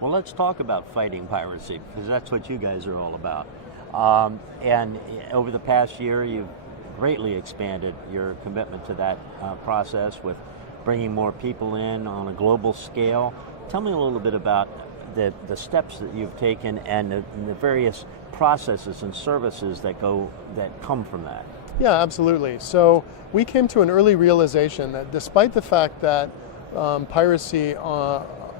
Well, let's talk about fighting piracy, because that's what you guys are all about. And over the past year, you've greatly expanded your commitment to that process with bringing more people in on a global scale. Tell me a little bit about the steps that you've taken and the various processes and services that come from that. Yeah, absolutely. So we came to an early realization that despite the fact that piracy,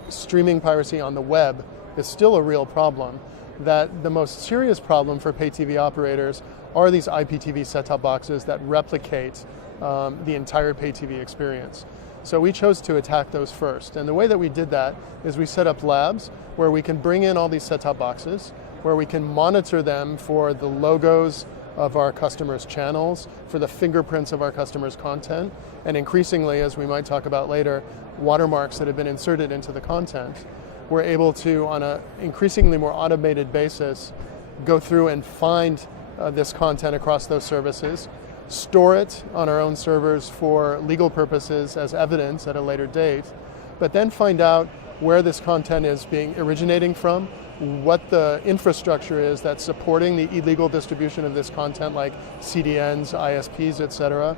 streaming piracy on the web is still a real problem, that the most serious problem for pay TV operators are these IPTV set-top boxes that replicate the entire pay TV experience. So we chose to attack those first. And the way that we did that is we set up labs where we can bring in all these set-top boxes, where we can monitor them for the logos of our customers' channels, for the fingerprints of our customers' content, and increasingly, as we might talk about later, watermarks that have been inserted into the content. We're able to, on an increasingly more automated basis, go through and find this content across those services, store it on our own servers for legal purposes as evidence at a later date, but then find out where this content is originating from, what the infrastructure is that's supporting the illegal distribution of this content, like CDNs, ISPs, etc.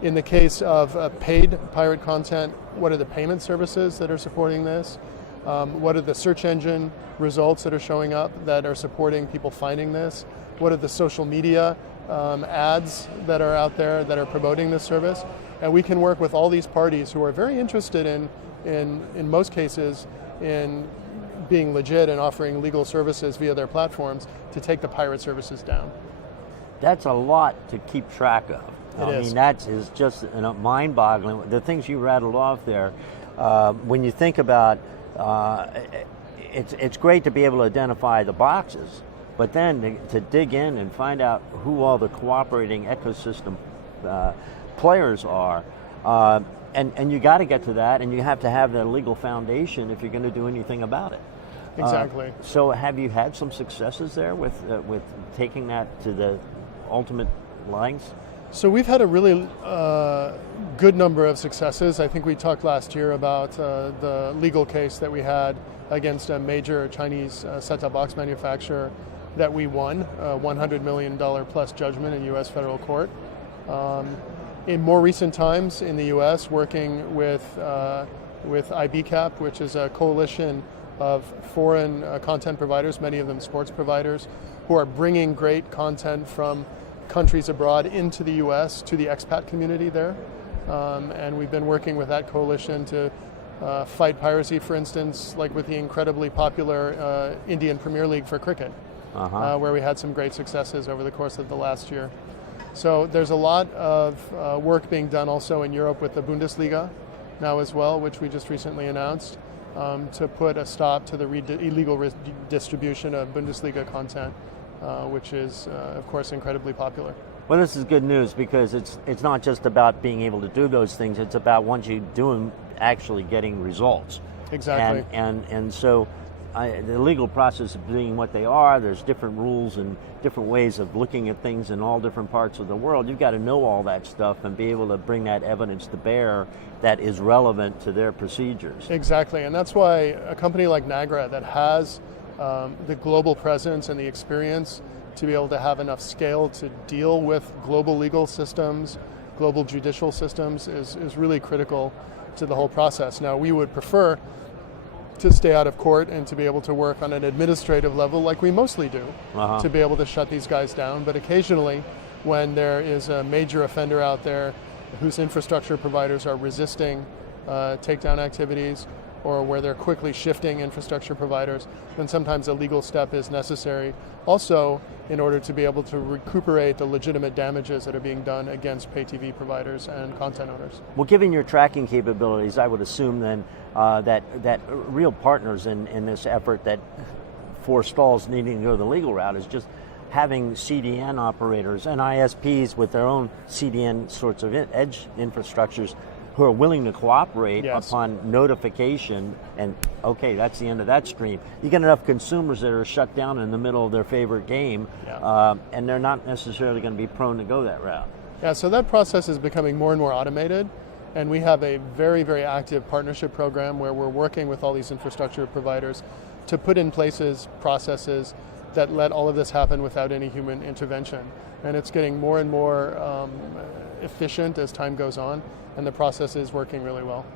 In the case of paid pirate content, what are the payment services that are supporting this? What are the search engine results that are showing up that are supporting people finding this? What are the social media ads that are out there that are promoting this service? And we can work with all these parties who are very interested in most cases, in being legit and offering legal services via their platforms to take the pirate services down. That's a lot to keep track of. I mean, that is just mind-boggling. The things you rattled off there, when you think about, it's great to be able to identify the boxes, but then to dig in and find out who all the cooperating ecosystem players are. And you got to get to that, and you have to have the legal foundation if you're going to do anything about it. Exactly. So have you had some successes there with taking that to the ultimate lengths? So we've had a really good number of successes. I think we talked last year about the legal case that we had against a major Chinese set-top box manufacturer that we won, a $100 million plus judgment in U.S. federal court. In more recent times in the U.S., working with IBCAP, which is a coalition of foreign content providers, many of them sports providers, who are bringing great content from countries abroad into the U.S. to the expat community there. And we've been working with that coalition to fight piracy, for instance, like with the incredibly popular Indian Premier League for cricket, where we had some great successes over the course of the last year. So there's a lot of work being done also in Europe with the Bundesliga now as well, which we just recently announced, to put a stop to the illegal distribution of Bundesliga content, which is, of course, incredibly popular. Well, this is good news, because it's not just about being able to do those things, it's about once you do them, actually getting results. Exactly. And so the legal process of being what they are, there's different rules and different ways of looking at things in all different parts of the world. You've got to know all that stuff and be able to bring that evidence to bear that is relevant to their procedures. Exactly, and that's why a company like NAGRA that has the global presence and the experience to be able to have enough scale to deal with global legal systems, global judicial systems is really critical to the whole process. Now, we would prefer to stay out of court and to be able to work on an administrative level like we mostly do, to be able to shut these guys down. But occasionally, when there is a major offender out there whose infrastructure providers are resisting takedown activities, or where they're quickly shifting infrastructure providers, then sometimes a legal step is necessary. Also, in order to be able to recuperate the legitimate damages that are being done against pay TV providers and content owners. Well, given your tracking capabilities, I would assume then that real partners in this effort that forestalls needing to go the legal route is just having CDN operators and ISPs with their own CDN sorts of edge infrastructures who are willing to cooperate upon notification, and okay, that's the end of that stream. You get enough consumers that are shut down in the middle of their favorite game, and they're not necessarily going to be prone to go that route. Yeah, so that process is becoming more and more automated, And we have a very, very active partnership program where we're working with all these infrastructure providers to put in places processes that let all of this happen without any human intervention. And it's getting more and more efficient as time goes on, and the process is working really well.